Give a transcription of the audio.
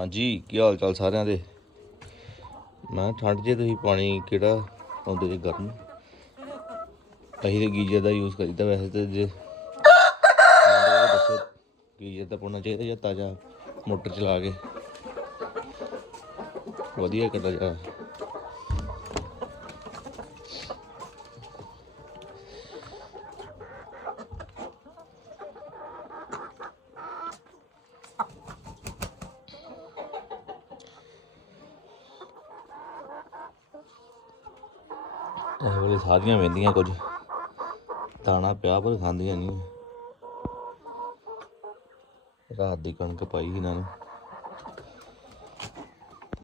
ਹਾਂਜੀ ਕੀ ਹਾਲ ਚਾਲ ਸਾਰਿਆਂ ਦੇ। ਮੈਂ ਠੰਡ 'ਚ ਤੁਸੀਂ ਪਾਣੀ ਕਿਹੜਾ ਪਾਉਂਦੇ ਜੇ ਗਰਮ? ਅਸੀਂ ਤਾਂ ਗੀਜ਼ਰ ਦਾ ਯੂਜ਼ ਕਰੀਦਾ ਵੈਸੇ ਤਾਂ। ਜੇ ਦੱਸੋ ਗੀਜ਼ਰ ਦਾ ਪਾਉਣਾ ਚਾਹੀਦਾ ਜਾਂ ਤਾਜ਼ਾ ਮੋਟਰ ਚਲਾ ਕੇ ਵਧੀਆ ਕੱਢਾ ਜਾ? ਇਸ ਵੇਲੇ ਸਾਰੀਆਂ ਵਹਿੰਦੀਆਂ, ਕੁਝ ਦਾਣਾ ਪਿਆ ਪਰ ਖਾਂਦੀਆਂ ਨਹੀਂ। ਰਾਤ ਦੀ ਕਣਕ ਪਾਈ ਇਹਨਾਂ ਨੂੰ।